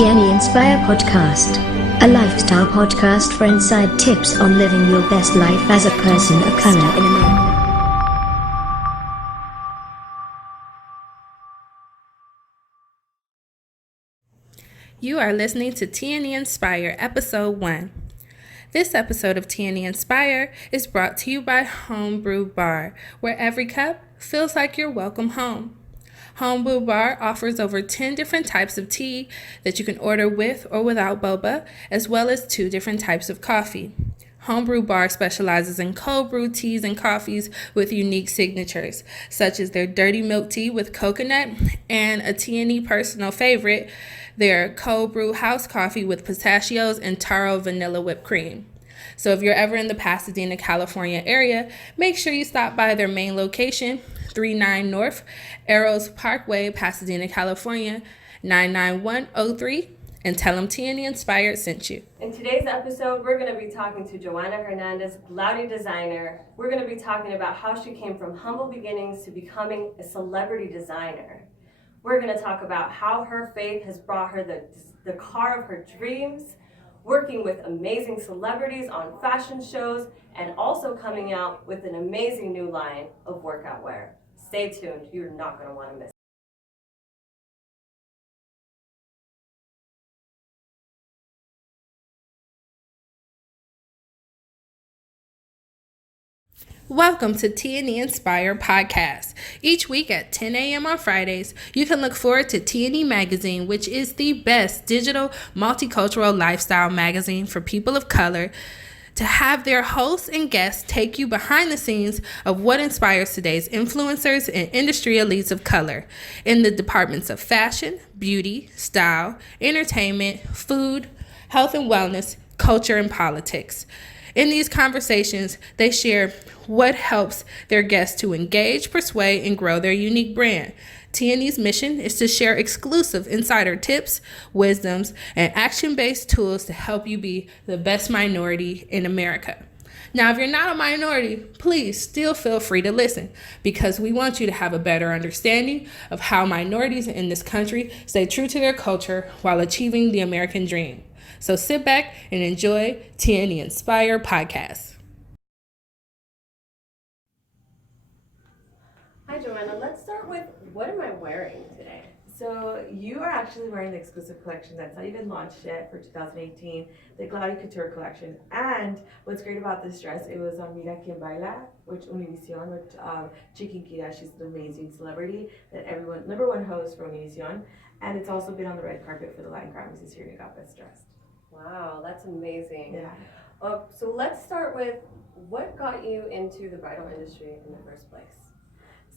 TNE Inspire Podcast, a lifestyle podcast for inside tips on living your best life as a person of color in America. You are listening to TNE Inspire Episode 1. This episode of TNE Inspire is brought to you by Homebrew Bar, where every cup feels like you're welcome home. Homebrew Bar offers over 10 different types of tea that you can order with or without boba, as well as 2 different types of coffee. Homebrew Bar specializes in cold brew teas and coffees with unique signatures, such as their dirty milk tea with coconut and a TNE personal favorite, their cold brew house coffee with pistachios and taro vanilla whipped cream. So if you're ever in the Pasadena, California area, make sure you stop by their main location, 39 North Arrows Parkway, Pasadena, California, 99103, and tell them TNE Inspired sent you. In today's episode, we're going to be talking to Johana Hernandez, Glaude designer. We're going to be talking about how she came from humble beginnings to becoming a celebrity designer. We're going to talk about how her faith has brought her the car of her dreams, working with amazing celebrities on fashion shows, and also coming out with an amazing new line of workout wear. Stay tuned. You're not going to want to miss it. Welcome to TNE Inspire Podcast. Each week at 10 a.m. on Fridays, you can look forward to TNE Magazine, which is the best digital multicultural lifestyle magazine for people of color, to have their hosts and guests take you behind the scenes of what inspires today's influencers and industry elites of color in the departments of fashion, beauty, style, entertainment, food, health and wellness, culture, and politics. In these conversations, they share what helps their guests to engage, persuade, and grow their unique brand. TNE's mission is to share exclusive insider tips, wisdoms, and action-based tools to help you be the best minority in America. Now, if you're not a minority, please still feel free to listen, because we want you to have a better understanding of how minorities in this country stay true to their culture while achieving the American dream. So sit back and enjoy TNE Inspire Podcast. Hi, Joanna. Let's start with, what am I wearing today? So you are actually wearing the exclusive collection that's not even launched yet for 2018, the Glaude Couture collection. And what's great about this dress, it was on Mira Quien Baila, which Univision, with Chiquinquira. She's an amazing celebrity that everyone, #1 host for Univision. And it's also been on the red carpet for the Latin Grammys this year and got Best Dressed. Wow, that's amazing. Yeah. So let's start with, what got you into the bridal industry in the first place?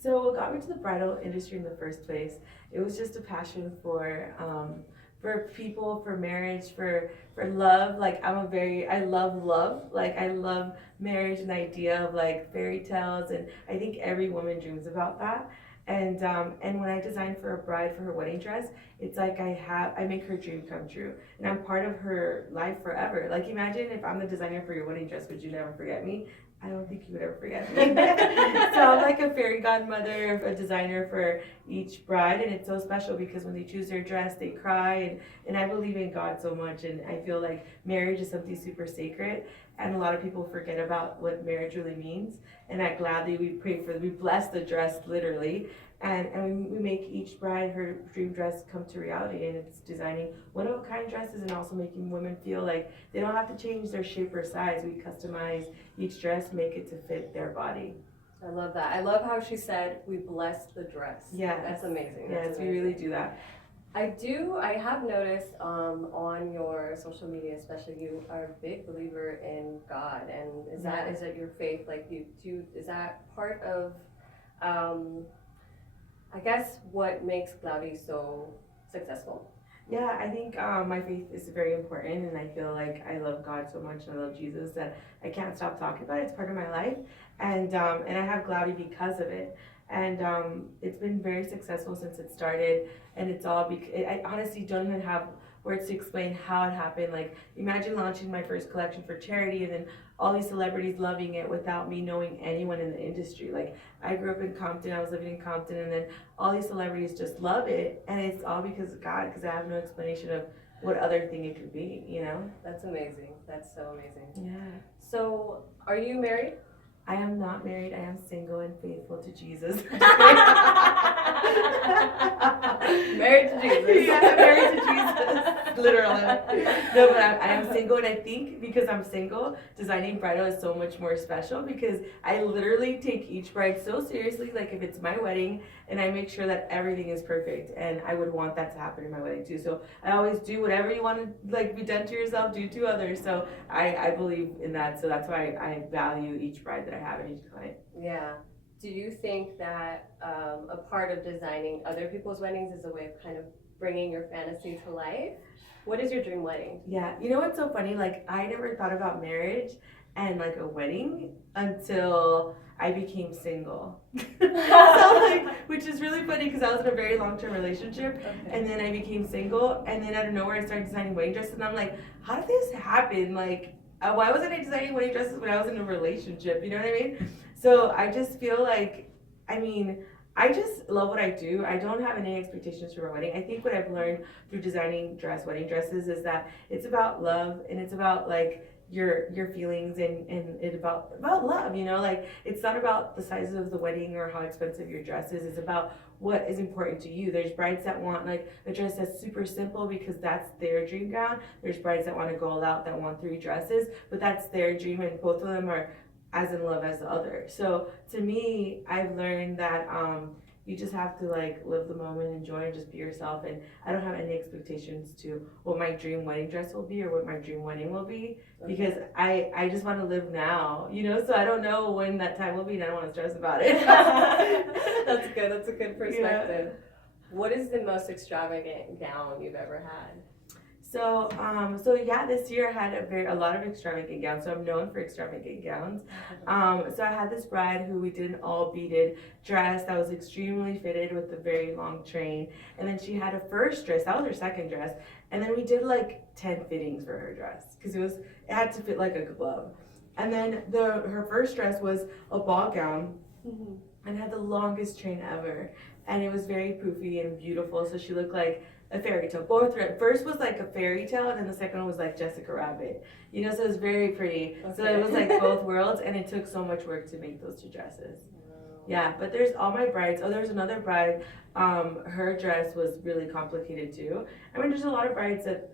So what got me to the bridal industry in the first place, it was just a passion for people, for marriage, for love. Like I love love. Like I love marriage and the idea of like fairy tales, and I think every woman dreams about that. And when I designed for a bride for her wedding dress, it's like I make her dream come true, and I'm part of her life forever. Like imagine if I'm the designer for your wedding dress, would you never forget me? I don't think you would ever forget me. So I'm like a fairy godmother, a designer for each bride, and it's so special because when they choose their dress, they cry, and I believe in God so much, and I feel like marriage is something super sacred, and a lot of people forget about what marriage really means. And at Gladly, we bless the dress literally, and we make each bride her dream dress come to reality, and it's designing one-of-a-kind dresses and also making women feel like they don't have to change their shape or size. We customize each dress, make it to fit their body. I love that. I love how she said, we bless the dress. Yeah. That's amazing. Yes, we really do that. I have noticed on your social media, especially, you are a big believer in God, and is that your faith? Like is that part of, I guess, what makes Glaude so successful? Yeah, I think my faith is very important, and I feel like I love God so much and I love Jesus that I can't stop talking about it. It's part of my life, and I have Glaude because of it. And it's been very successful since it started, and it's all because I honestly don't even have words to explain how it happened. Like, imagine launching my first collection for charity and then all these celebrities loving it without me knowing anyone in the industry. Like, I grew up in Compton, I was living in Compton, and then all these celebrities just love it, and it's all because of God, because I have no explanation of what other thing it could be, you know? That's amazing. That's so amazing. Yeah. So, are you married? I am not married. I am single and faithful to Jesus. Married to Jesus. Yeah, I'm married to Jesus. Literally. No, but I am single, and I think because I'm single, designing bridal is so much more special because I literally take each bride so seriously. Like, if it's my wedding, and I make sure that everything is perfect, and I would want that to happen in my wedding too. So I always do whatever you want to like be done to yourself, do to others. So I believe in that. So that's why I value each bride that I have and each client. Yeah. Do you think that a part of designing other people's weddings is a way of kind of bringing your fantasy to life? What is your dream wedding? Yeah, you know what's so funny? Like, I never thought about marriage and like a wedding until I became single. So like, which is really funny because I was in a very long-term relationship, and then I became single, and then out of nowhere I started designing wedding dresses, and I'm like, how did this happen? Like, why wasn't I designing wedding dresses when I was in a relationship? You know what I mean? So I just feel like, I mean, I just love what I do. I don't have any expectations for my wedding. I think what I've learned through designing wedding dresses is that it's about love, and it's about like your feelings, and it's about love, you know? Like, it's not about the size of the wedding or how expensive your dress is. It's about what is important to you. There's brides that want like a dress that's super simple because that's their dream gown. There's brides that want to go all out, that want 3 dresses, but that's their dream, and both of them are as in love as the other. So to me, I've learned that you just have to like live the moment, enjoy, and just be yourself. And I don't have any expectations to what my dream wedding dress will be or what my dream wedding will be, because I just want to live now, you know? So I don't know when that time will be, and I don't want to stress about it. That's good. That's a good perspective. Yeah. What is the most extravagant gown you've ever had? So yeah, this year I had a lot of extravagant gowns. So I'm known for extravagant gowns. So I had this bride who we did an all beaded dress that was extremely fitted with a very long train, and then she had a first dress. That was her second dress, and then we did like 10 fittings for her dress because it had to fit like a glove. And then her first dress was a ball gown, and had the longest train ever, and it was very poofy and beautiful. So she looked like a fairy tale. First was like a fairy tale, and then the second one was like Jessica Rabbit. You know, so it was very pretty. Okay. So it was like both worlds, and it took so much work to make those 2 dresses. Yeah, but there's all my brides. Oh, there's another bride. Her dress was really complicated too. I mean, there's a lot of brides that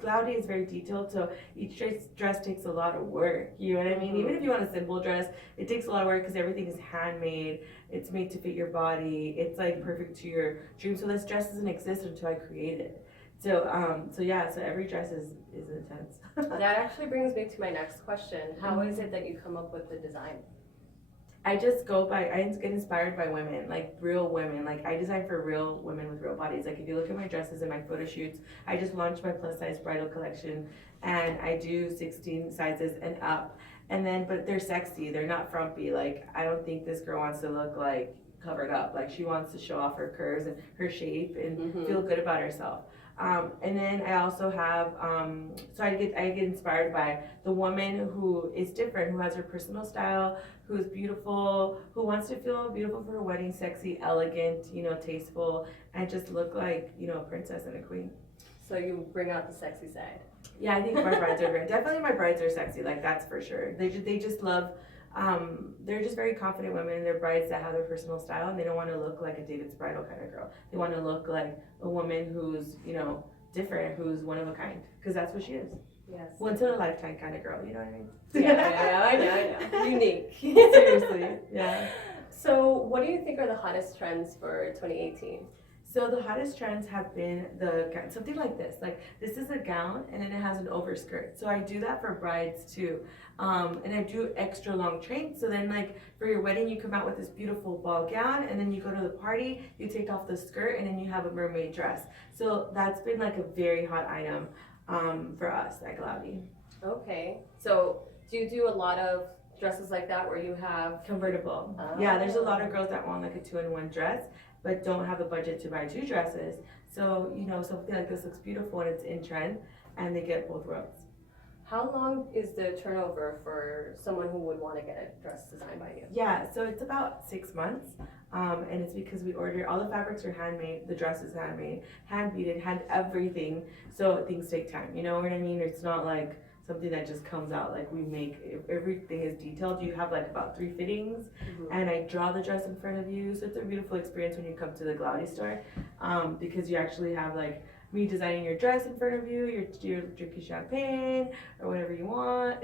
Cloudy is very detailed, so each dress takes a lot of work. You know what I mean? Even if you want a simple dress, it takes a lot of work because everything is handmade. It's made to fit your body. It's like perfect to your dream. So this dress doesn't exist until I create it. So yeah, so every dress is intense. That actually brings me to my next question. How is it that you come up with the design? I get inspired by women, like real women. Like, I design for real women with real bodies. Like, if you look at my dresses and my photo shoots, I just launched my plus size bridal collection, and I do 16 sizes and up. And then, but they're sexy, they're not frumpy. Like, I don't think this girl wants to look like covered up. Like, she wants to show off her curves and her shape and feel good about herself. And then I also have, so I get inspired by the woman who is different, who has her personal style, who is beautiful, who wants to feel beautiful for her wedding, sexy, elegant, you know, tasteful, and just look like, you know, a princess and a queen. So you bring out the sexy side. Yeah, I think my brides are definitely my brides are sexy, like, that's for sure. They just love, they're just very confident women. They're brides that have their personal style, and they don't want to look like a David's Bridal kind of girl. They want to look like a woman who's, you know, different, who's one of a kind, because that's what she is. Yes. Once in a lifetime kind of girl, you know what I mean? Yeah, I know. Unique. Seriously, yeah. So what do you think are the hottest trends for 2018? So the hottest trends have been something like this. Like, this is a gown, and then it has an overskirt. So I do that for brides too. And I do extra long trains. So then, like, for your wedding, you come out with this beautiful ball gown, and then you go to the party, you take off the skirt, and then you have a mermaid dress. So that's been like a very hot item for us at Cloudy. Okay. So do you do a lot of dresses like that where you have convertible? Oh. Yeah, there's a lot of girls that want like a 2-in-1 dress, but don't have the budget to buy 2 dresses. So, something like this looks beautiful and it's in trend, and they get both worlds. How long is the turnover for someone who would want to get a dress designed by you? Yeah, so it's about 6 months, and it's because we order, all the fabrics are handmade, the dress is handmade, hand beaded, hand everything, so things take time, you know what I mean? It's not like something that just comes out, like we make, everything is detailed. You have like about 3 fittings, and I draw the dress in front of you, so it's a beautiful experience when you come to the Glaudy store, because you actually have like me designing your dress in front of you, you're drinking champagne or whatever you want.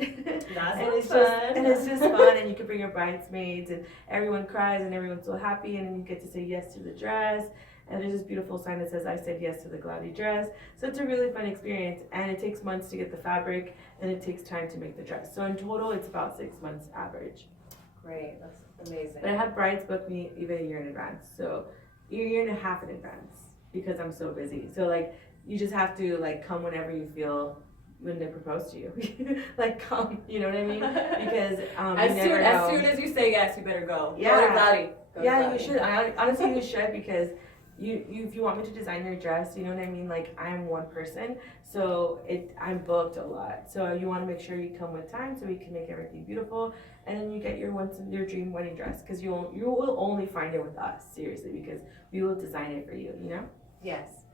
That's fun. And it's just fun, and you can bring your bridesmaids, and everyone cries and everyone's so happy, and then you get to say yes to the dress. And there's this beautiful sign that says, "I said yes to the Glaudy dress." So it's a really fun experience, and it takes months to get the fabric, and it takes time to make the dress. So in total, it's about 6 months average. Great, that's amazing. But I have brides book me even a year in advance, so a year and a half in advance, because I'm so busy. So like, you just have to like come whenever you feel when they propose to you. Like, come, you know what I mean? Because as soon as you say yes, you better go. Yeah. Go to Glaudy. Yeah, you should. Honestly, you should, because you if you want me to design your dress, you know what I mean? Like, I'm one person, so I'm booked a lot. So you want to make sure you come with time so we can make everything beautiful, and then you get your dream wedding dress, because you will only find it with us, seriously, because we will design it for you. You know? Yes.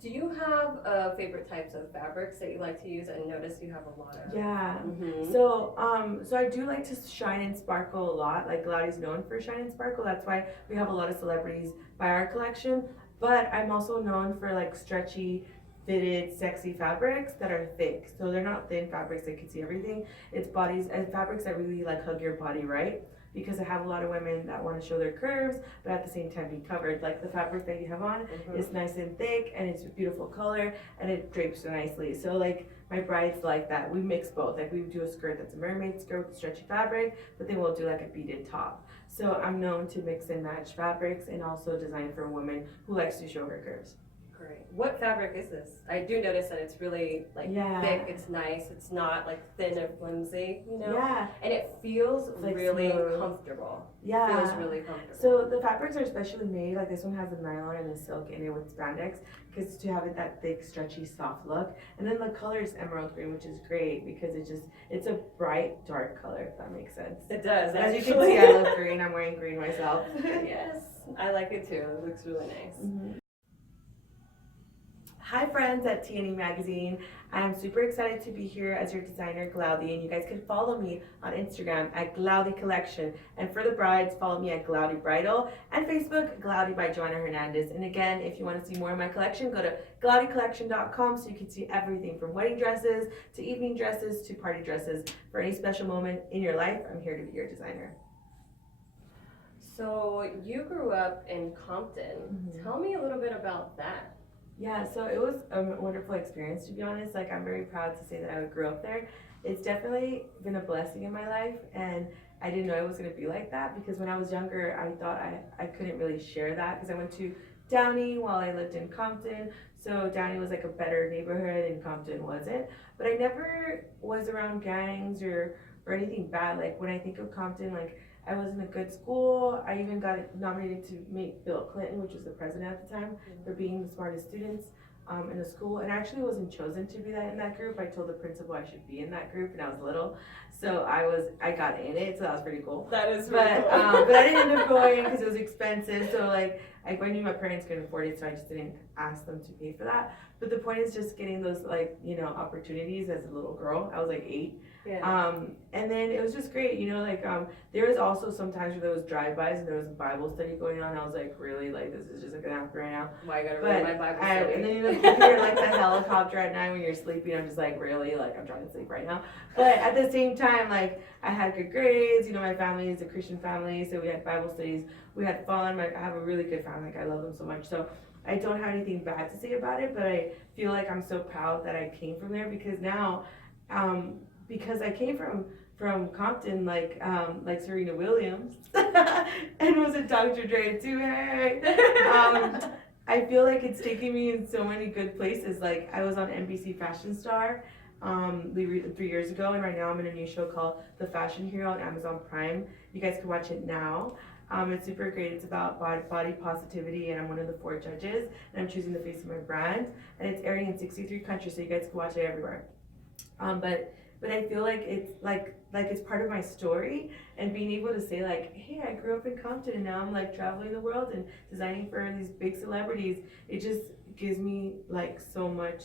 Do you have favorite types of fabrics that you like to use? I notice you have a lot of. Yeah. Mm-hmm. So I do like to shine and sparkle a lot. Like, Glaudy's known for shine and sparkle. That's why we have a lot of celebrities buy our collection. But I'm also known for like stretchy, fitted, sexy fabrics that are thick. So they're not thin fabrics that can see everything. It's bodies and fabrics that really like hug your body, right? Because I have a lot of women that want to show their curves, but at the same time be covered. Like the fabric that you have on is nice and thick, and it's a beautiful color, and it drapes so nicely. So like, my brides like that. We mix both. Like, we do a skirt that's a mermaid skirt with stretchy fabric, but then we'll do like a beaded top. So I'm known to mix and match fabrics, and also design for a woman who likes to show her curves. Great. What fabric is this? I do notice that it's really like thick, it's nice, it's not like thin or flimsy, you know? Yeah. And it feels like really smooth. comfortable. Yeah. It feels really comfortable. So the fabrics are specially made, like this one has a nylon and a silk in it with spandex, because to have it that thick, stretchy, soft look. And then the color is emerald green, which is great because it's a bright, dark color, if that makes sense. It does, As actually. you can see, I love green. I'm wearing green myself. Yes, I like it too. It looks really nice. Mm-hmm. Hi friends at TNE Magazine. I'm super excited to be here as your designer, Glaudy, and you guys can follow me on Instagram at Glaudy Collection. And for the brides, follow me at Glaudy Bridal, and Facebook, Glaudy by Johana Hernandez. And again, if you want to see more of my collection, go to glaudycollection.com so you can see everything from wedding dresses to evening dresses to party dresses. For any special moment in your life, I'm here to be your designer. So you grew up in Compton. Tell me a little bit about that. Yeah, so it was a wonderful experience, to be honest. Like, I'm very proud to say that I grew up there. It's definitely been a blessing in my life, and I didn't know it was going to be like that, because when I was younger, I thought I couldn't really share that, because I went to Downey while I lived in Compton. So Downey was like a better neighborhood and Compton wasn't. But I never was around gangs or anything bad. Like, when I think of Compton, like, I was in a good school. I even got nominated to meet Bill Clinton, which was the president at the time, for being the smartest students in the school. And I actually wasn't chosen to be in that group. I told the principal I should be in that group, and I was little. So I got in it, so that was pretty cool. That is really cool. But I didn't end up going because it was expensive. So like, I knew my parents couldn't afford it, so I just didn't ask them to pay for that. But the point is just getting those, like, you know, opportunities as a little girl. I was like 8. Yeah. And then it was just great, you know, like, there was also some times where there was drive-bys and there was a Bible study going on. I was like, really, like, this is just gonna happen right now. Why I gotta read my Bible study? And then you hear like the helicopter at night when you're sleeping. I'm just like, really, like, I'm trying to sleep right now. But at the same time, like, I had good grades. You know, my family is a Christian family, so we had Bible studies. We had fun. I have a really good family. Like, I love them so much. So I don't have anything bad to say about it, but I feel like I'm so proud that I came from there, because now, because I came from Compton, like Serena Williams, and was a Dr. Dre too. Hey, I feel like it's taking me in so many good places. Like, I was on NBC Fashion Star 3 years ago, and right now I'm in a new show called The Fashion Hero on Amazon Prime. You guys can watch it now. It's super great. It's about body positivity, and I'm one of the 4 judges, and I'm choosing the face of my brand, and it's airing in 63 countries, so you guys can watch it everywhere. But I feel like it's part of my story, and being able to say like, hey, I grew up in Compton and now I'm like traveling the world and designing for these big celebrities. It just gives me like so much,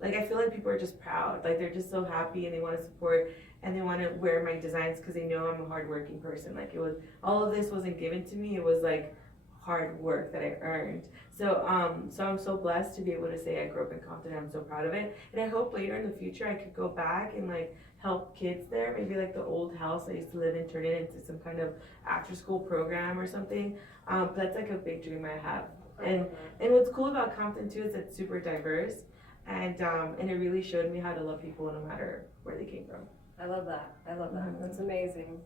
like I feel like people are just proud, like they're just so happy and they want to support and they want to wear my designs because they know I'm a hardworking person. Like it was, all of this wasn't given to me. It was like hard work that I earned. So I'm so blessed to be able to say I grew up in Compton. I'm so proud of it, and I hope later in the future I could go back and like help kids there. Maybe like the old house I used to live in, turn it into some kind of after-school program or something. But that's like a big dream I have. And what's cool about Compton too is it's super diverse, and it really showed me how to love people no matter where they came from. I love that. That's amazing.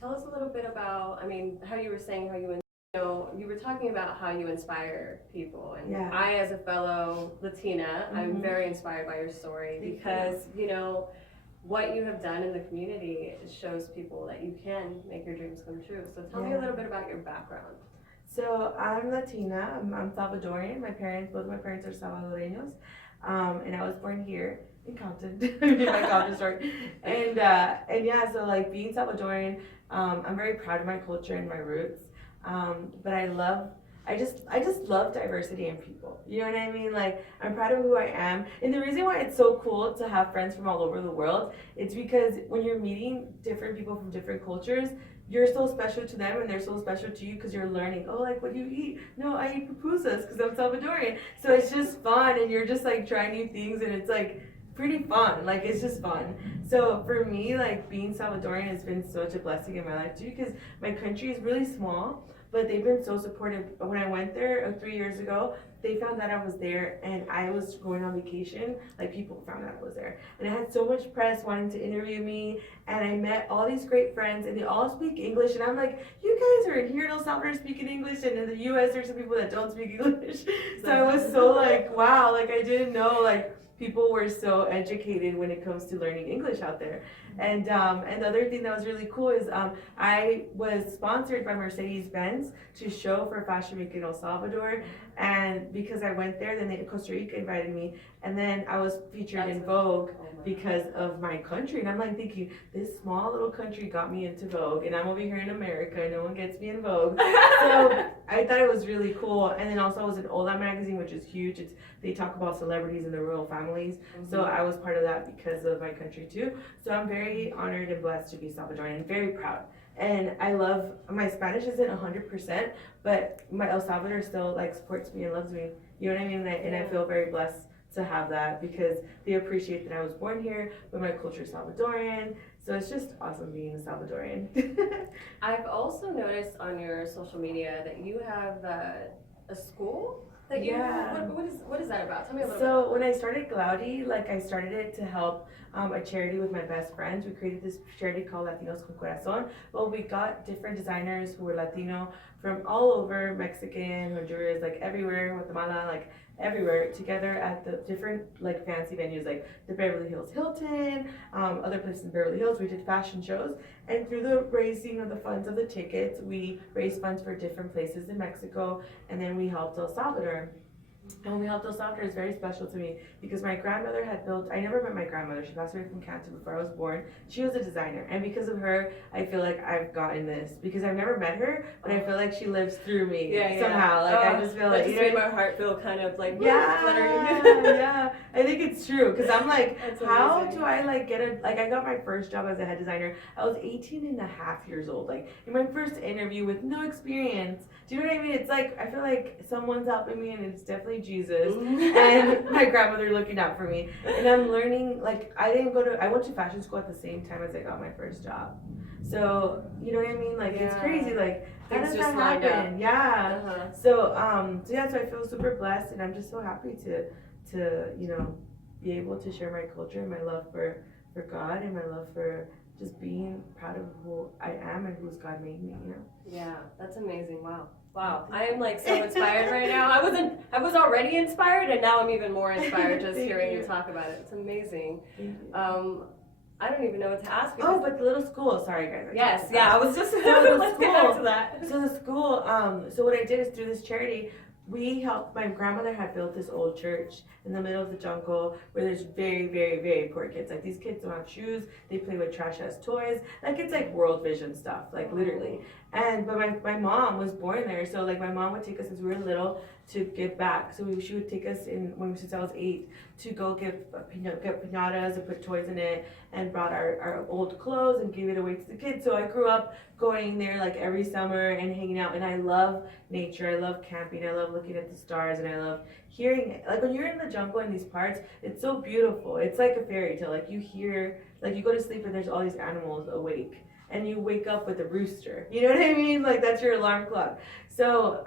Tell us a little bit about, I mean, how you were saying how you you were talking about how you inspire people, and Yeah. I, as a fellow Latina, I'm very inspired by your story because what you have done in the community shows people that you can make your dreams come true. So tell me a little bit about your background. So I'm Latina. I'm Salvadorian. Both my parents are Salvadoreños, and I was born here in Compton. My Compton story, and yeah. So like being Salvadorian, I'm very proud of my culture and my roots. But I just love diversity in people. You know what I mean? Like, I'm proud of who I am. And the reason why it's so cool to have friends from all over the world, it's because when you're meeting different people from different cultures, you're so special to them and they're so special to you because you're learning, oh, like, what do you eat? No, I eat pupusas because I'm Salvadorian. So it's just fun, and you're just like trying new things, and it's like pretty fun. Like, it's just fun. So for me, like, being Salvadorian has been such a blessing in my life too, because my country is really small, but they've been so supportive. When I went there 3 years ago, they found out I was there and I was going on vacation. Like, people found out I was there. And I had so much press wanting to interview me, and I met all these great friends, and they all speak English, and I'm like, you guys are in here in El Salvador speaking English, and in the US there's some people that don't speak English. So I was so like, wow, like I didn't know like people were so educated when it comes to learning English out there. And the other thing that was really cool is I was sponsored by Mercedes-Benz to show for Fashion Week in El Salvador, and because I went there, then Costa Rica invited me, and then I was featured in Vogue because of my country. And I'm like thinking, this small little country got me into Vogue, and I'm over here in America and no one gets me in Vogue. So I thought it was really cool. And then also I was in Hola magazine, which is huge. They talk about celebrities and their royal families. So I was part of that because of my country too. So I'm very honored and blessed to be Salvadorian and very proud. And I love, my Spanish isn't 100%, but my El Salvador still like supports me and loves me. You know what I mean? And I feel very blessed to have that because they appreciate that I was born here, but my culture is Salvadorian. So it's just awesome being a Salvadorian. I've also noticed on your social media that you have a school that you, what is that about? Tell me a little bit. So when I started Glaudy, like I started it to help a charity with my best friends. We created this charity called Latinos con Corazon. Well, we got different designers who were Latino from all over, Mexican, Honduras, like everywhere, Guatemala, like everywhere, together at the different like fancy venues like the Beverly Hills Hilton, other places in Beverly Hills. We did fashion shows, and through the raising of the funds of the tickets, we raised funds for different places in Mexico, and then we helped El Salvador. And when we helped El Salvador, is very special to me because my grandmother had built, I never met my grandmother, she passed away from cancer before I was born. She was a designer, and because of her, I feel like I've gotten this because I've never met her, but I feel like she lives through me somehow. Like I just feel like, you made my heart feel kind of like fluttering. Yeah, I think it's true because I'm like, how do I like get like I got my first job as a head designer. I was 18 and a half years old, like in my first interview with no experience. Do you know what I mean? It's like, I feel like someone's helping me, and it's definitely Jesus and my grandmother looking out for me. And I'm learning, like, I went to fashion school at the same time as I got my first job. So, you know what I mean? Like, it's crazy. Like, how does that happen? Yeah. So I feel super blessed, and I'm just so happy to be able to share my culture and my love for God and my love for just being proud of who I am and who's God made me, you know? Yeah, that's amazing. Wow, I am like so inspired right now. I was already inspired, and now I'm even more inspired just hearing you talk about it. It's amazing. I don't even know what to ask you. Oh, but the little school. Sorry, guys. Yes, yeah, I was just So let's get back to that. So the school, so what I did is through this charity, we helped, my grandmother had built this old church in the middle of the jungle where there's very, very, very poor kids. Like these kids don't have shoes, they play with trash ass toys. Like it's like World Vision stuff, like literally. But my mom was born there, so like my mom would take us as we were little to give back. So she would take us since I was 8 to go get pinatas and put toys in it and brought our old clothes and gave it away to the kids. So I grew up going there like every summer and hanging out, and I love nature, I love camping, I love looking at the stars, and I love hearing it. Like when you're in the jungle in these parts, it's so beautiful. It's like a fairy tale. Like you hear, like you go to sleep and there's all these animals awake. And you wake up with a rooster. You know what I mean? Like that's your alarm clock. So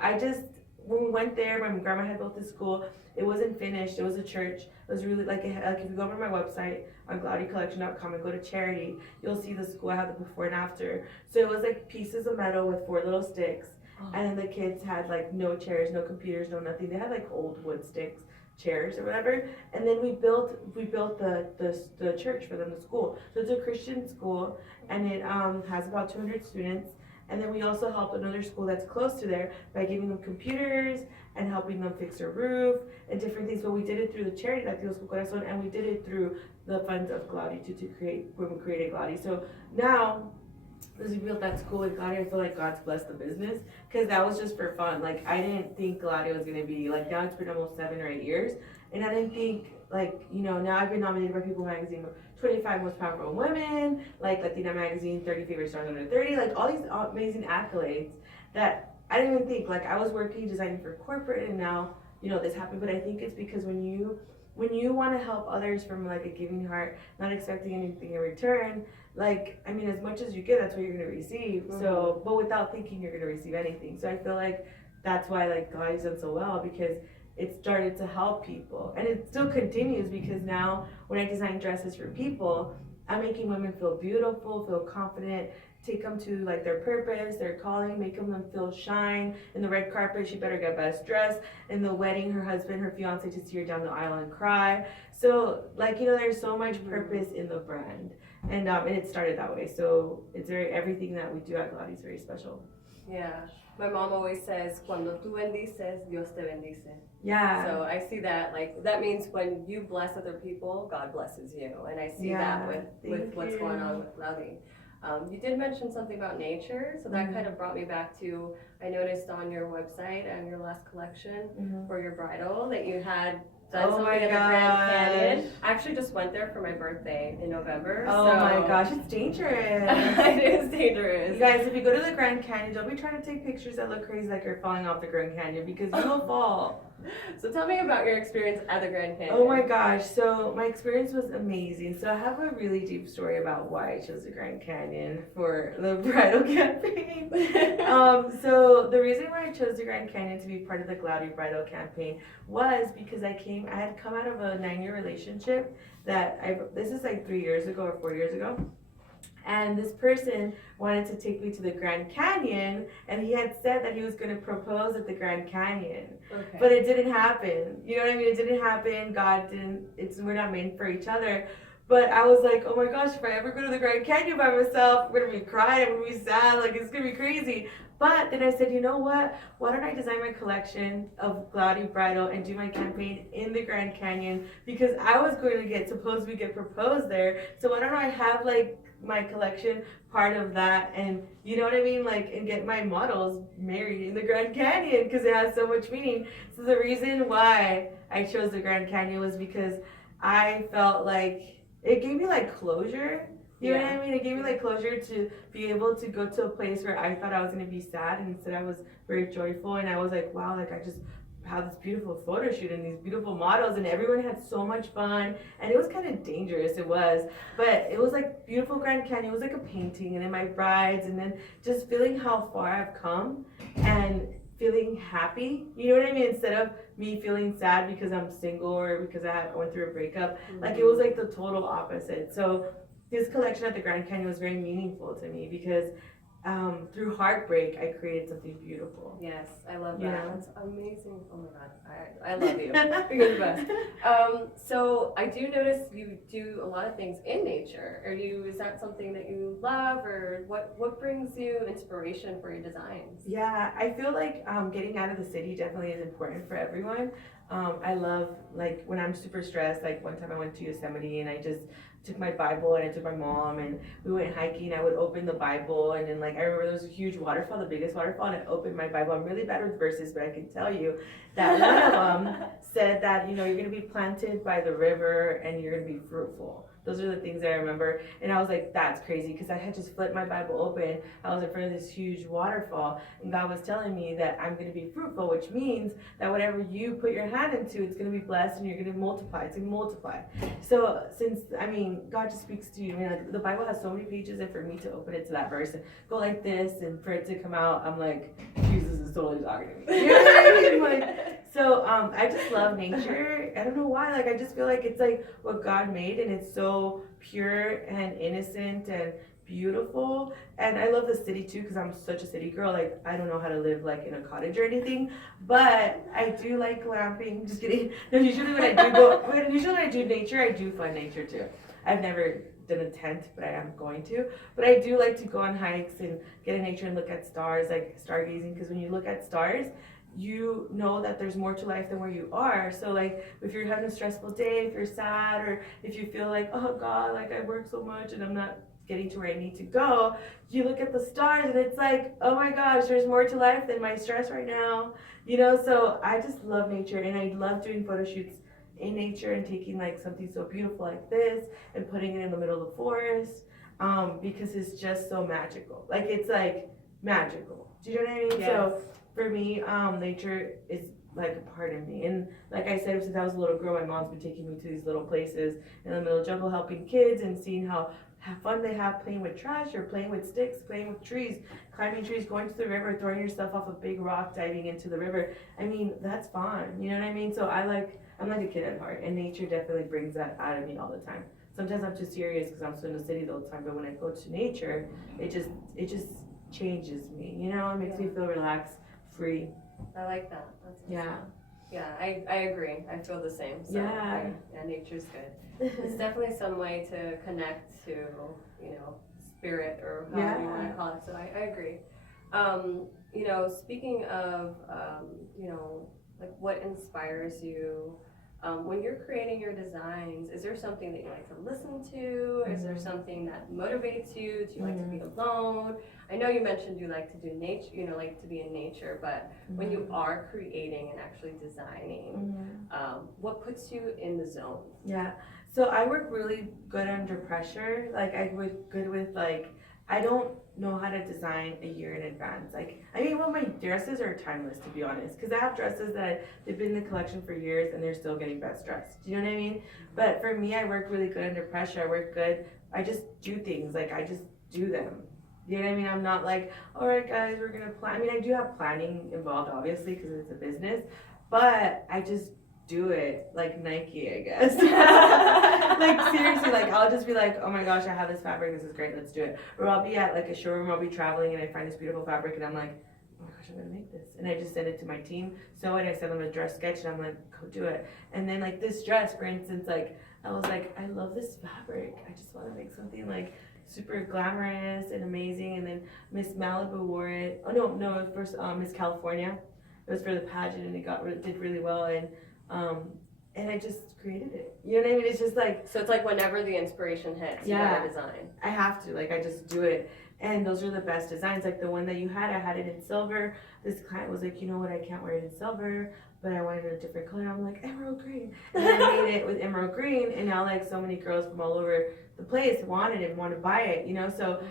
when we went there, my grandma had built this school. It wasn't finished. It was a church. It was really like if you go over my website on glaudycollection.com and go to charity, you'll see the school. I have the before and after. So it was like pieces of metal with 4 little sticks. And then the kids had like no chairs, no computers, no nothing. They had like old wood sticks, chairs or whatever. And then we built the church for them, the school. So it's a Christian school, and it has about 200 students. And then we also helped another school that's close to there by giving them computers and helping them fix their roof and different things. But we did it through the charity, like Dios Corazon, and we did it through the funds of Glaudy to create, when we created Glaudy. So now, as we built that school with Glaudy, I feel like God's blessed the business, because that was just for fun. Like I didn't think Glaudy was gonna be, like now it's been almost 7 or 8 years, and I didn't think, like, you know, now I've been nominated by People Magazine 25 Most Powerful Women, like Latina Magazine 30 Favorite Stars Under 30, like all these amazing accolades that I didn't even think. Like I was working designing for corporate, and now, you know, this happened. But I think it's because when you want to help others from like a giving heart, not expecting anything in return, like, I mean, as much as you give, that's what you're going to receive. Mm-hmm. So, but without thinking you're going to receive anything. So I feel like that's why like Glaudy's done so well, because it started to help people, and it still continues, because now when I design dresses for people, I'm making women feel beautiful, feel confident, take them to like their purpose, their calling, making them feel shine. In the red carpet, she better get best dressed. In the wedding, her husband, her fiance to see her down the aisle and cry. So like, you know, there's so much purpose in the brand, and it started that way. So it's everything that we do at Glaudy is very special. Yeah, my mom always says, "Cuando tú bendices, Dios te bendice." Yeah. So I see that, like, that means when you bless other people, God blesses you. And I see that with what's going on with Glaudy. You did mention something about nature, so that kind of brought me back to, I noticed on your website and your last collection for your bridal that you had done something in the Grand Canyon. I actually just went there for my birthday in November. Oh my gosh, it's dangerous. It is dangerous. You guys, if you go to the Grand Canyon, don't be trying to take pictures that look crazy like you're falling off the Grand Canyon, because you will fall. So tell me about your experience at the Grand Canyon. Oh my gosh, so my experience was amazing. So I have a really deep story about why I chose the Grand Canyon for the bridal campaign. So the reason why I chose the Grand Canyon to be part of the Glaudy bridal campaign was because I had come out of a 9-year relationship this is like 3 years ago or 4 years ago. And this person wanted to take me to the Grand Canyon, and he had said that he was going to propose at the Grand Canyon. Okay. But it didn't happen. You know what I mean? It didn't happen. God didn't, we're not meant for each other. But I was like, oh my gosh, if I ever go to the Grand Canyon by myself, I'm going to be crying, I'm going to be sad, like it's going to be crazy. But then I said, you know what? Why don't I design my collection of Glaudy bridal and do my campaign in the Grand Canyon? Because I was going to get proposed there. So why don't I have like my collection part of that, and you know what I mean, like, and get my models married in the Grand Canyon, because it has so much meaning. So the reason why I chose the Grand Canyon was because I felt like it gave me like closure. You know what I mean? It gave me like closure to be able to go to a place where I thought I was going to be sad, and instead I was very joyful, and I was like, wow, like I just have this beautiful photo shoot and these beautiful models, and everyone had so much fun, and it was kind of dangerous, but it was like beautiful Grand Canyon. It was like a painting, and then my brides, and then just feeling how far I've come and feeling happy, you know what I mean, instead of me feeling sad because I'm single or because I went through a breakup. Like it was like the total opposite. So this collection at the Grand Canyon was very meaningful to me, because through heartbreak, I created something beautiful. Yes, I love that. Yeah. That's amazing. Oh my God, I love you. You're the best. So I do notice you do a lot of things in nature. Is that something that you love, or what brings you inspiration for your designs? Yeah, I feel like getting out of the city definitely is important for everyone. I love, like, when I'm super stressed, like one time I went to Yosemite and I just took my Bible and I took my mom and we went hiking. I would open the Bible and then, like, I remember there was a huge waterfall, the biggest waterfall, and I opened my Bible. I'm really bad with verses, but I can tell you that one of them said that, you're going to be planted by the river and you're going to be fruitful. Those are the things that I remember. And I was like, that's crazy, because I had just flipped my Bible open. I was in front of this huge waterfall, and God was telling me that I'm going to be fruitful, which means that whatever you put your hand into, it's going to be blessed and you're going to multiply. It's going to multiply. So God just speaks to you. Like, the Bible has so many pages, and for me to open it to that verse and go like this and for it to come out, I'm like, Jesus is totally talking to me. You know what I mean? Like, so I just love nature. I don't know why. Like, I just feel like it's like what God made, and it's so pure and innocent and beautiful. And I love the city too, because I'm such a city girl. Like, I don't know how to live like in a cottage or anything, but I do like glamping. Just kidding. No, usually when I do nature, I do find nature too. I've never done a tent, but I am going to. But I do like to go on hikes and get in nature and look at stars, like stargazing, because when you look at stars, you know that there's more to life than where you are. So, like, if you're having a stressful day, if you're sad, or if you feel like, oh God, like, I work so much and I'm not getting to where I need to go, you look at the stars and it's like, oh my gosh, there's more to life than my stress right now. So I just love nature, and I love doing photo shoots in nature and taking like something so beautiful like this and putting it in the middle of the forest, because it's just so magical. Like, it's like magical. Do you know what I mean? Yes. So for me, nature is like a part of me. And like I said, since I was a little girl, my mom's been taking me to these little places in the middle of the jungle, helping kids and seeing how fun they have playing with trash or playing with sticks, playing with trees, climbing trees, going to the river, throwing yourself off a big rock, diving into the river. I mean, that's fun. You know what I mean? So I'm like a kid at heart, and nature definitely brings that out of me all the time. Sometimes I'm too serious because I'm still in the city the whole time, but when I go to nature, it just changes me. It makes me feel relaxed, free. I like that. That's awesome. Yeah. Yeah, I agree. I feel the same. So Yeah. Nature's good. It's definitely some way to connect to, spirit, or however you want to call it. So I agree. Speaking of, like, what inspires you when you're creating your designs, is there something that you like to listen to? Is there something that motivates you? Do you like to be alone? I know you mentioned you like to do nature, like to be in nature, but when you are creating and actually designing, what puts you in the zone? Yeah. So I work really good under pressure. Like, I work good with, like, I don't know how to design a year in advance. Well, my dresses are timeless, to be honest, because I have dresses that they've been in the collection for years and they're still getting best dressed. Do you know what I mean? But for me, I work really good under pressure. I just do things. Like, I just do them. You know what I mean? I'm not like, all right, guys, we're going to plan. I do have planning involved, obviously, because it's a business, but I just do it like Nike, I guess. Like, seriously, like, I'll just be like, oh my gosh, I have this fabric, this is great, let's do it. Or I'll be at like a showroom, I'll be traveling and I find this beautiful fabric and I'm like, oh my gosh, I'm gonna make this. And I just send it to my team. So when I send them a dress sketch and I'm like, go do it. And then, like, this dress, for instance, like, I was like, I love this fabric. I just want to make something like super glamorous and amazing. And then Miss Malibu wore it. Oh no, it was first Miss California. It was for the pageant and it did really well. And I just created it. You know what I mean? It's just like, so it's like whenever the inspiration hits, you gotta design. I have to. Like, I just do it. And those are the best designs. Like the one that you had, I had it in silver. This client was like, you know what, I can't wear it in silver, but I wanted a different color. I'm like, emerald green. And I made it with emerald green, and now, like, so many girls from all over the place want to buy it, So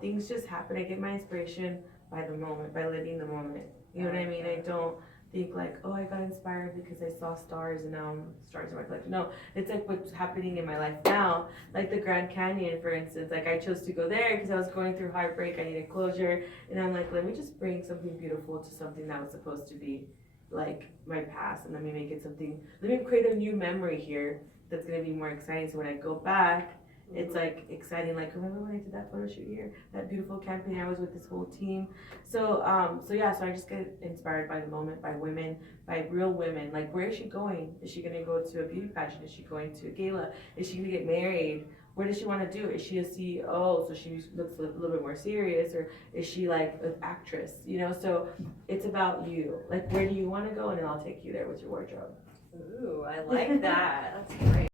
things just happen. I get my inspiration by the moment, by living the moment. You know what I mean? I don't think like, oh, I got inspired because I saw stars and now stars in my collection. No, it's like what's happening in my life now. Like the Grand Canyon, for instance. Like, I chose to go there because I was going through heartbreak. I needed closure. And I'm like, let me just bring something beautiful to something that was supposed to be like my past. And let me make it something, let me create a new memory here that's going to be more exciting. So when I go back, It's like exciting. Like, remember when I did that photo shoot here? That beautiful campaign. I was with this whole team. So I just get inspired by the moment, by women, by real women. Like, where is she going? Is she gonna go to a beauty pageant? Is she going to a gala? Is she gonna get married? What does she want to do? Is she a CEO, so she looks a little bit more serious, or is she like an actress? So it's about you. Like, where do you want to go, and then I'll take you there with your wardrobe. Ooh, I like that. That's great.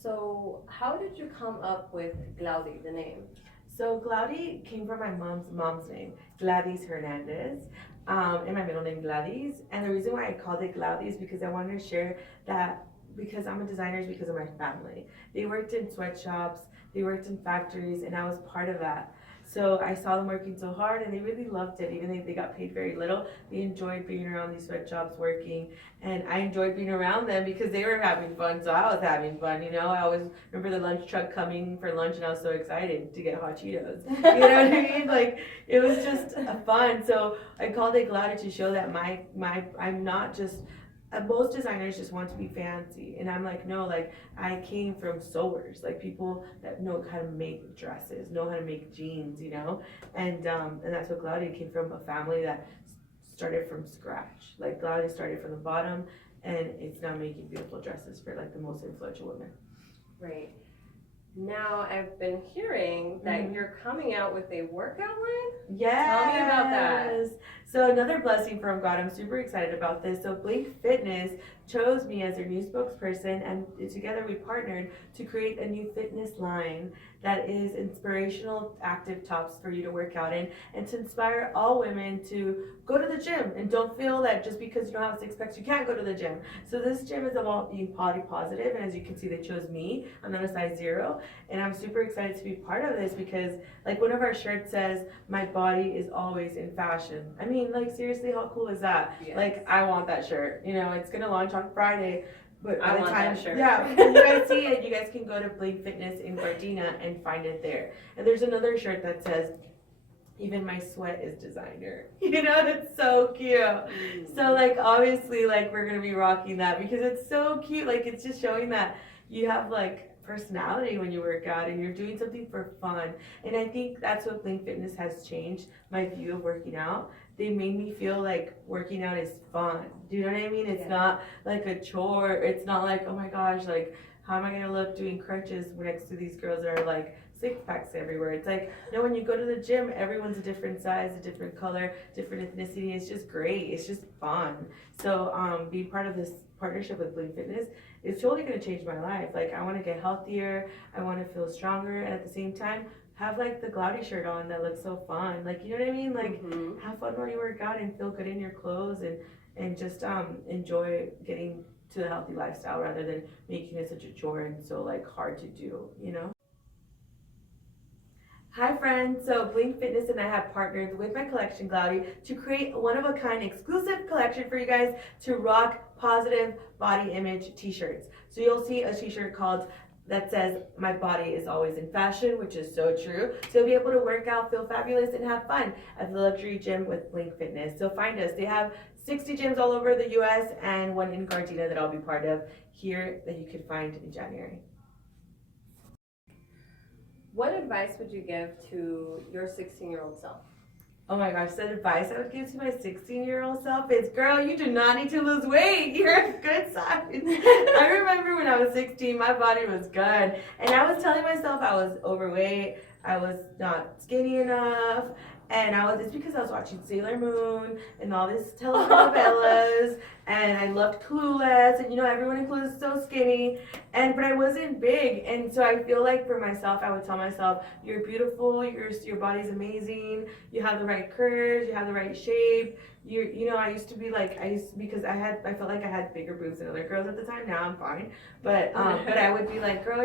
So, how did you come up with Glaudi, the name? So Glaudi came from my mom's name, Gladys Hernandez, and my middle name Gladys. And the reason why I called it Glaudi is because I wanted to share that because I'm a designer is because of my family. They worked in sweatshops, they worked in factories, and I was part of that. So I saw them working so hard, and they really loved it. Even though they got paid very little, they enjoyed being around these sweatshops working, and I enjoyed being around them because they were having fun, so I was having fun. I always remember the lunch truck coming for lunch, and I was so excited to get hot Cheetos. You know what I mean? Like, it was just fun. So I called it Glaudi to show that I'm not just. Most designers just want to be fancy, and I'm like, no, like, I came from sewers, like people that know how to make dresses, know how to make jeans, and that's what Glaudi came from, a family that started from scratch. Like, Glaudi started from the bottom, and it's now making beautiful dresses for like the most influential women. Right. Now, I've been hearing that you're coming out with a workout line? Yes. Tell me about that. So another blessing from God. I'm super excited about this. So Blink Fitness chose me as their new spokesperson, and together we partnered to create a new fitness line that is inspirational, active tops for you to work out in, and to inspire all women to go to the gym and don't feel that just because you don't have six packs you can't go to the gym. So this gym is about being body positive, and as you can see, they chose me. I'm not a size 0, and I'm super excited to be part of this because, like, one of our shirts says, "My body is always in fashion." I mean, like, seriously, how cool is that? Yes. Like, I want that shirt. It's gonna launch on Friday. But I want that shirt. Yeah, when you guys see it, you guys can go to Blink Fitness in Gardena and find it there. And there's another shirt that says, "Even my sweat is designer." That's so cute. So, like, obviously, like, we're gonna be rocking that because it's so cute. Like, it's just showing that you have, like, personality when you work out and you're doing something for fun. And I think that's what Blink Fitness has changed my view of working out. They made me feel like working out is fun. Do you know what I mean? It's not like a chore. It's not like, oh my gosh, like, how am I gonna look doing crunches next to these girls that are like six packs everywhere? It's like, no, when you go to the gym, everyone's a different size, a different color, different ethnicity. It's just great. It's just fun. So being part of this partnership with Blink Fitness is totally gonna change my life. Like, I wanna get healthier, I wanna feel stronger, and at the same time, have like the Glaudi shirt on that looks so fun. Like, you know what I mean? Like, have fun while you work out and feel good in your clothes, and just enjoy getting to a healthy lifestyle rather than making it such a chore and so like hard to do, Hi friends, so Blink Fitness and I have partnered with my collection Glaudi to create a one-of-a-kind exclusive collection for you guys to rock positive body image t-shirts. So you'll see a t-shirt that says, "My body is always in fashion," which is so true. So you'll be able to work out, feel fabulous, and have fun at the luxury gym with Blink Fitness. So find us. They have 60 gyms all over the US and one in Gardena that I'll be part of here that you can find in January. What advice would you give to your 16-year-old self? Oh my gosh, the advice I would give to my 16-year-old self is, girl, you do not need to lose weight. You're a good size. I remember when I was 16, my body was good. And I was telling myself I was overweight, I was not skinny enough. And it's because I was watching Sailor Moon and all these telenovelas, and I loved Clueless, and everyone in Clueless is so skinny, but I wasn't big, and so I feel like for myself, I would tell myself, you're beautiful, your body's amazing, you have the right curves, you have the right shape, I used to be like, because I felt like I had bigger boobs than other girls at the time. Now I'm fine, but I would be like, girl,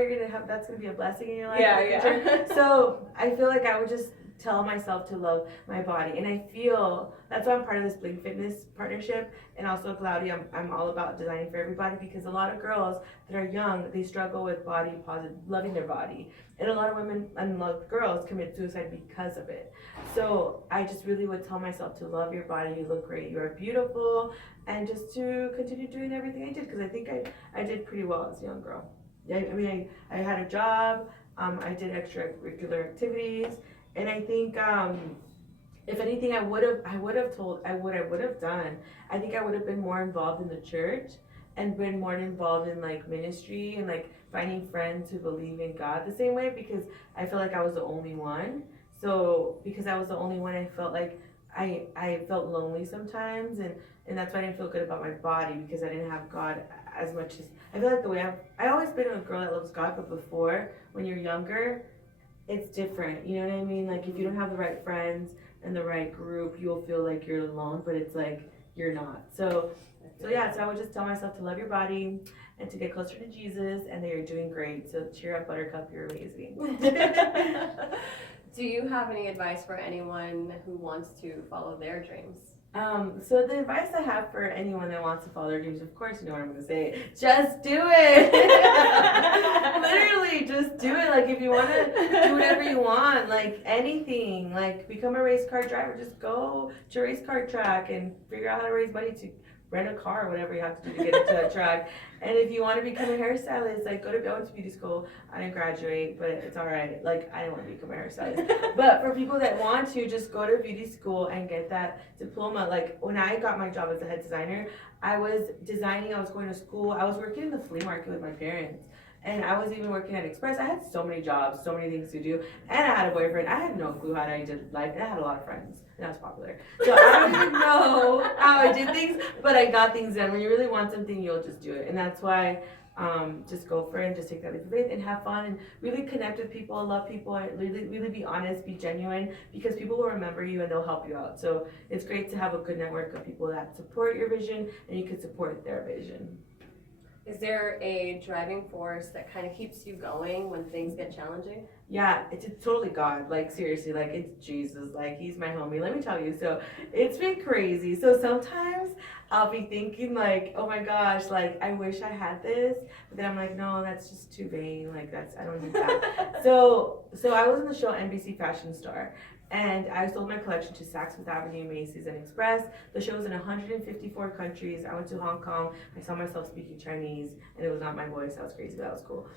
that's gonna be a blessing in your life. Yeah. So I feel like I would just tell myself to love my body, and I feel that's why I'm part of this Blink Fitness partnership, and also Glaudi. I'm all about designing for everybody because a lot of girls that are young, they struggle with body positive, loving their body, and a lot of women and a lot of girls commit suicide because of it. So I just really would tell myself to love your body. You look great. You are beautiful, and just to continue doing everything I did because I think I did pretty well as a young girl. I had a job, I did extracurricular activities, and I think, if anything, I would have done. I think I would have been more involved in the church and been more involved in like ministry and like finding friends who believe in God the same way, because I feel like I was the only one. So because I was the only one, I felt like I felt lonely sometimes, and that's why I didn't feel good about my body, because I didn't have God as much as I feel like the way I always been a girl that loves God, but before, when you're younger, it's different. You know what I mean? Like if you don't have the right friends and the right group, you'll feel like you're alone, but it's like you're not. So I would just tell myself to love your body and to get closer to Jesus, and that you're doing great. So cheer up, Buttercup, you're amazing. Do you have any advice for anyone who wants to follow their dreams? So the advice I have for anyone that wants to follow their dreams, of course you know what I'm going to say, just do it. Literally, just do it. Like if you want to do whatever you want, like anything, like become a race car driver, just go to a race car track and figure out how to raise money to rent a car or whatever you have to do to get into that track. And if you want to become a hairstylist, like I went to beauty school. I didn't graduate, but it's all right. Like I didn't want to become a hairstylist. But for people that want to, just go to beauty school and get that diploma. Like when I got my job as a head designer, I was designing, I was going to school, I was working in the flea market with my parents. And I was even working at Express. I had so many jobs, so many things to do. And I had a boyfriend. I had no clue how I did life. And I had a lot of friends. And I was popular. So I don't even know how I did things, but I got things done. When you really want something, you'll just do it. And that's why just go for it and just take that leap of faith and have fun and really connect with people, love people, and really be honest, be genuine, because people will remember you and they'll help you out. So it's great to have a good network of people that support your vision and you can support their vision. Is there a driving force that kind of keeps you going when things get challenging? Yeah, it's totally God. Like seriously, like it's Jesus. Like he's my homie. Let me tell you. So it's been crazy. So sometimes I'll be thinking like, oh my gosh, like I wish I had this, but then I'm like, no, that's just too vain. Like I don't need that. So I was in the show NBC Fashion Star. And I sold my collection to Saks Fifth Avenue, Macy's, and Express. The show was in 154 countries. I went to Hong Kong. I saw myself speaking Chinese, and it was not my voice. That was crazy, but that was cool.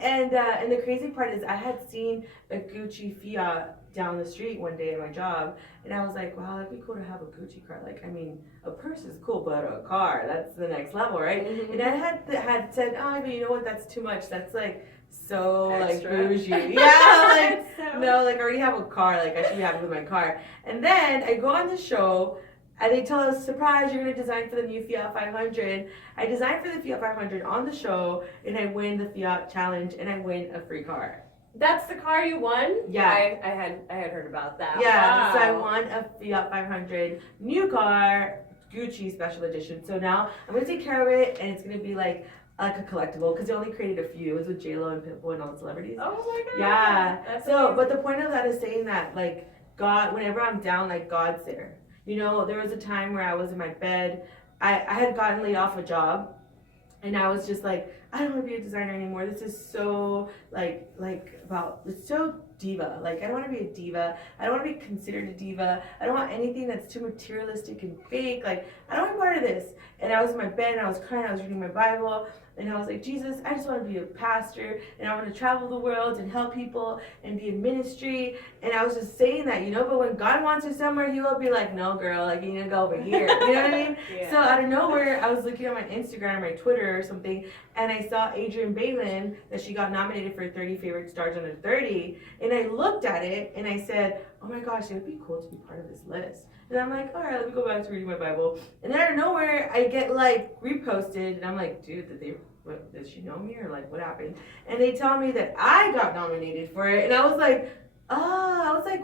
And the crazy part is I had seen a Gucci Fiat down the street one day at my job, and I was like, wow, that'd be cool to have a Gucci car. Like, I mean, a purse is cool, but a car, that's the next level, right? Mm-hmm. And I had said, oh, but you know what, that's too much. That's like, so extra. Like bougie. Yeah, like so. No, like I already have a car, like I should be happy with my car. And then I go on the show and they tell us, surprise, you're gonna design for the new Fiat 500. I designed for the Fiat 500 on the show and I win the Fiat challenge and I win a free car. That's the car you won? Yeah. I had heard about that. Yeah, wow. So I won a Fiat 500 new car, Gucci special edition. So now I'm gonna take care of it and it's gonna be like a collectible, because they only created a few. It was with J-Lo and Pitbull and all the celebrities. Oh my god. Yeah. That's so amazing. But the point of that is saying that like God, whenever I'm down, like God's there. You know, there was a time where I was in my bed. I had gotten laid off a job and I was just like, I don't want to be a designer anymore. This is so it's so diva. Like I don't want to be a diva. I don't want to be considered a diva. I don't want anything that's too materialistic and fake. Like I don't want to be part of this. And I was in my bed and I was crying. I was reading my Bible and I was like, Jesus, I just want to be a pastor and I want to travel the world and help people and be in ministry. And I was just saying that, you know, but when God wants you somewhere, he will be like, no girl, like you need to go over here. You know what I mean? Yeah. So out of nowhere, I was looking at my Instagram or my Twitter or something and I saw Adrienne Bailyn that she got nominated for 30 Favorite Stars Under 30. And I looked at it and I said, oh my gosh, it would be cool to be part of this list. And I'm like, all right, let me go back to reading my Bible. And out of nowhere, I get like reposted and I'm like, dude, did she know me or like what happened? And they tell me that I got nominated for it. And I was like,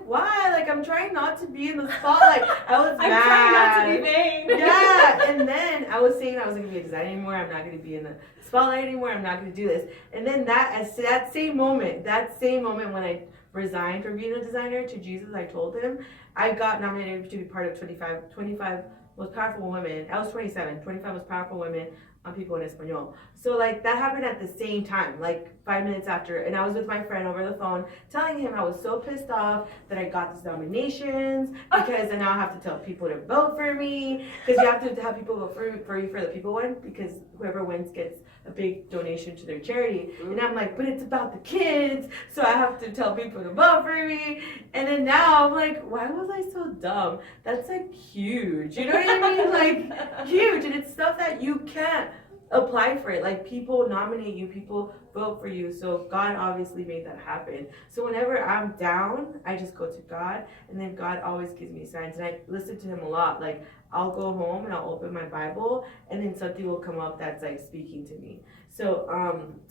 why? Like, I'm trying not to be in the spotlight. I was I'm mad. trying not to be vain. Yeah, and then I was saying I wasn't going to be a designer anymore. I'm not going to be in the spotlight anymore. I'm not going to do this. And then that same moment when I resigned from being a designer to Jesus, I told him, I got nominated to be part of 25 Most Powerful Women. I was 27. 25 Most Powerful Women on people in Espanol. So like that happened at the same time, like 5 minutes after, and I was with my friend over the phone telling him I was so pissed off that I got these nominations because then now I have to tell people to vote for me, because you have to have people vote for you for the people win, because whoever wins gets a big donation to their charity. And I'm like, but it's about the kids, so I have to tell people to vote for me. And then now I'm like, why was I so dumb? That's like huge, you know what I mean? Like huge, and it's stuff that you can't apply for it. Like people nominate you, people vote for you, so God obviously made that happen. So whenever I'm down, I just go to God, and then God always gives me signs, and I listen to him a lot. Like I'll go home and I'll open my Bible, and then something will come up that's like speaking to me. So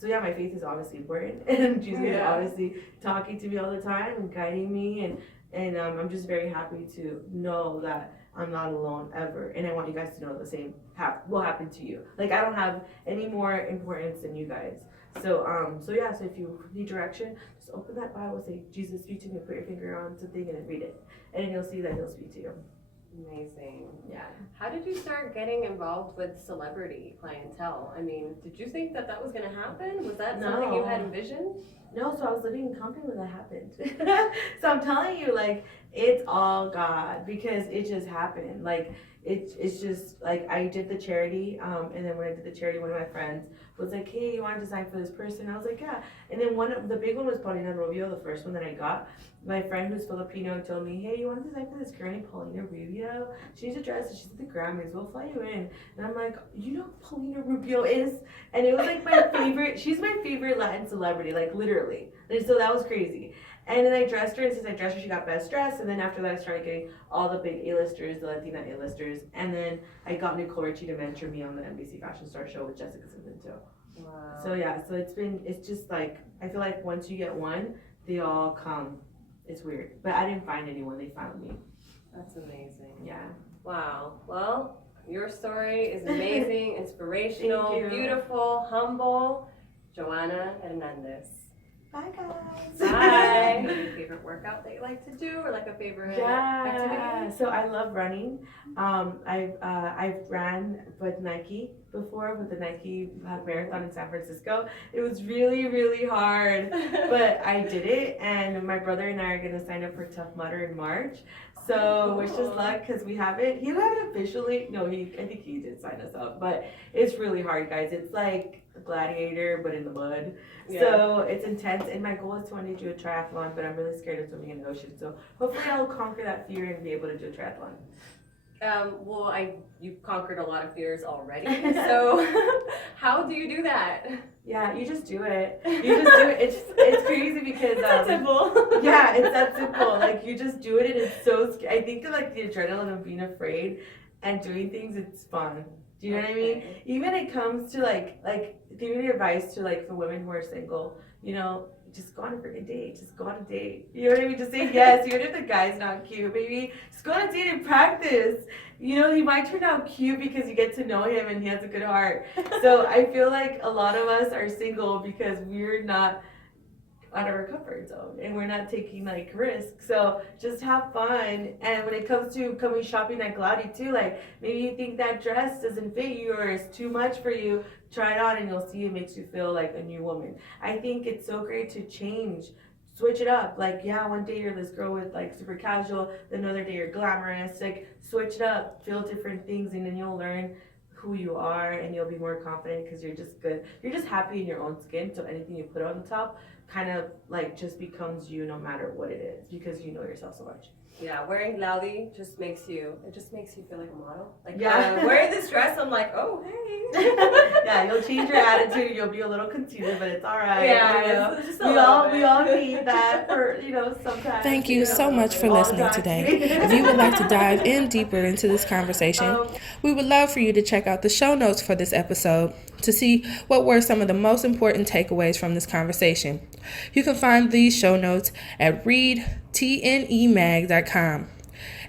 yeah, my faith is obviously important, and Jesus is obviously talking to me all the time and guiding me, and I'm just very happy to know that I'm not alone ever, and I want you guys to know the same will happen to you. Like I don't have any more importance than you guys. So yeah, so if you need direction, just open that Bible, say, Jesus, speak to me, put your finger on something, and then read it, and then you'll see that he'll speak to you. Amazing. Yeah. How did you start getting involved with celebrity clientele? I mean, did you think that was going to happen? Was that something you had envisioned? No, so I was living in company when that happened. So I'm telling you, like, it's all God, because it just happened. Like, it's just, like, I did the charity, and then when I did the charity, one of my friends was like, hey, you want to design for this person? I was like, yeah. And then the big one was Paulina Rubio, the first one that I got. My friend who's Filipino told me, hey, you want to design for this girl named Paulina Rubio? She needs a dress, and she's at the Grammys, we'll fly you in. And I'm like, you know who Paulina Rubio is? And it was like my favorite, she's my favorite Latin celebrity, like literally. And so that was crazy. And then I dressed her, and since I dressed her, she got best dress. And then after that, I started getting all the big A-listers, the Latina A-listers. And then I got Nicole Richie to mentor me on the NBC Fashion Star show with Jessica Simpson too. Wow. So yeah, so it's just like, I feel like once you get one, they all come. It's weird. But I didn't find anyone, they found me. That's amazing. Yeah. Wow. Well, your story is amazing, inspirational, Thank you. beautiful, humble. Johana Hernandez. Bye guys. Bye. Your favorite workout that you like to do, or like a favorite activity? So I love running. I've ran with Nike before, with the Nike marathon in San Francisco. It was really, really hard, but I did it. And my brother and I are gonna sign up for Tough Mudder in March. So wish us luck, because we haven't. You haven't officially. No, I think he did sign us up, but it's really hard, guys. It's like a gladiator, but in the mud. Yeah. So it's intense, and my goal is to one day do a triathlon, but I'm really scared of swimming in the ocean. So hopefully I'll conquer that fear and be able to do a triathlon. Well, you've conquered a lot of fears already. So how do you do that? Yeah, you just do it. You just do it. It's crazy because it's that simple. Yeah, it's that simple. Like you just do it, and it's so scary. I think like the adrenaline of being afraid and doing things, it's fun. Do you know what I mean? Even it comes to like giving advice to like for women who are single, you know, just go on a freaking date. Just go on a date. You know what I mean? Just say yes. Even if the guy's not cute, maybe just go on a date and practice. You know, he might turn out cute because you get to know him and he has a good heart. So I feel like a lot of us are single because we're not out of our comfort zone and we're not taking like risks. So just have fun. And when it comes to coming shopping at Gladi too, like maybe you think that dress doesn't fit you or is too much for you, try it on and you'll see it makes you feel like a new woman. I think it's so great to change, switch it up. Like, yeah, one day you're this girl with like super casual, then another day you're glamorous. Like, switch it up, feel different things, and then you'll learn who you are and you'll be more confident because you're just good. You're just happy in your own skin, so anything you put on the top kind of like just becomes you no matter what it is because you know yourself so much. Yeah, wearing Glaudi just makes you feel like a model. Like, yeah, wearing this dress, I'm like, oh, hey. Yeah, you'll change your attitude. You'll be a little conceited, but it's all right. Yeah, you know? we all need that for, you know, sometimes. Thank you so much for listening today. If you would like to dive in deeper into this conversation, we would love for you to check out the show notes for this episode to see what were some of the most important takeaways from this conversation. You can find these show notes at readtnemag.com.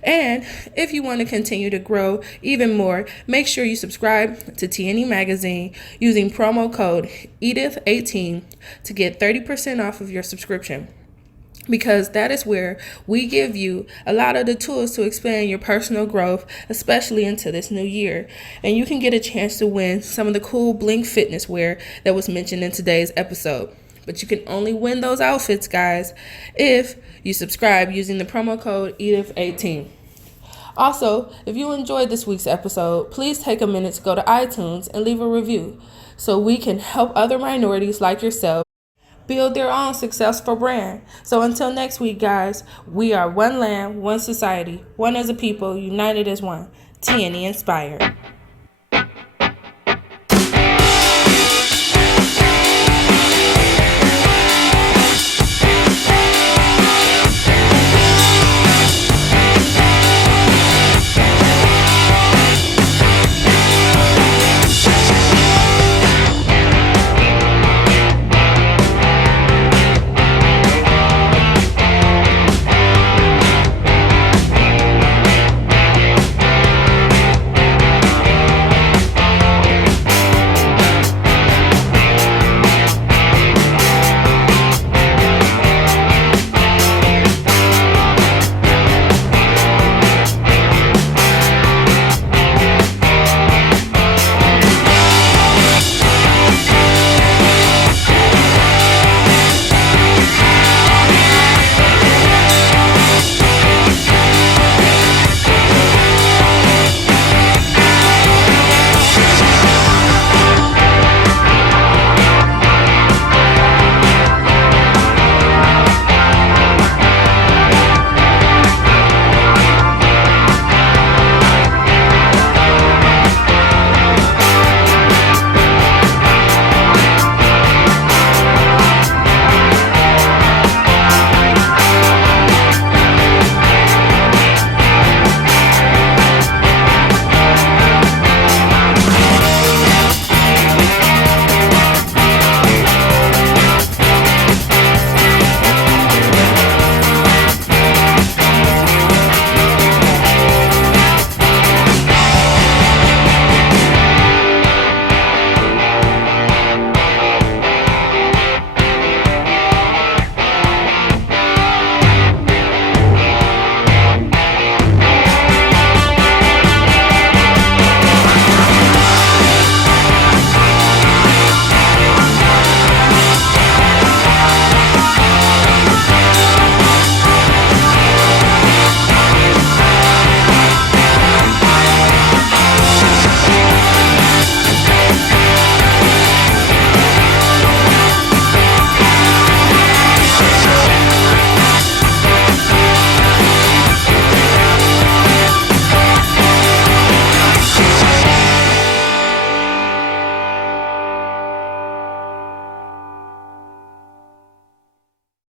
And if you want to continue to grow even more, make sure you subscribe to TNE Magazine using promo code Edith18 to get 30% off of your subscription. because that is where we give you a lot of the tools to expand your personal growth, especially into this new year. And you can get a chance to win some of the cool bling fitness wear that was mentioned in today's episode. But you can only win those outfits, guys, if you subscribe using the promo code Edith18. Also, if you enjoyed this week's episode, please take a minute to go to iTunes and leave a review so we can help other minorities like yourself build their own successful brand. So until next week, guys, we are one land, one society, one as a people, united as one. TNE Inspire.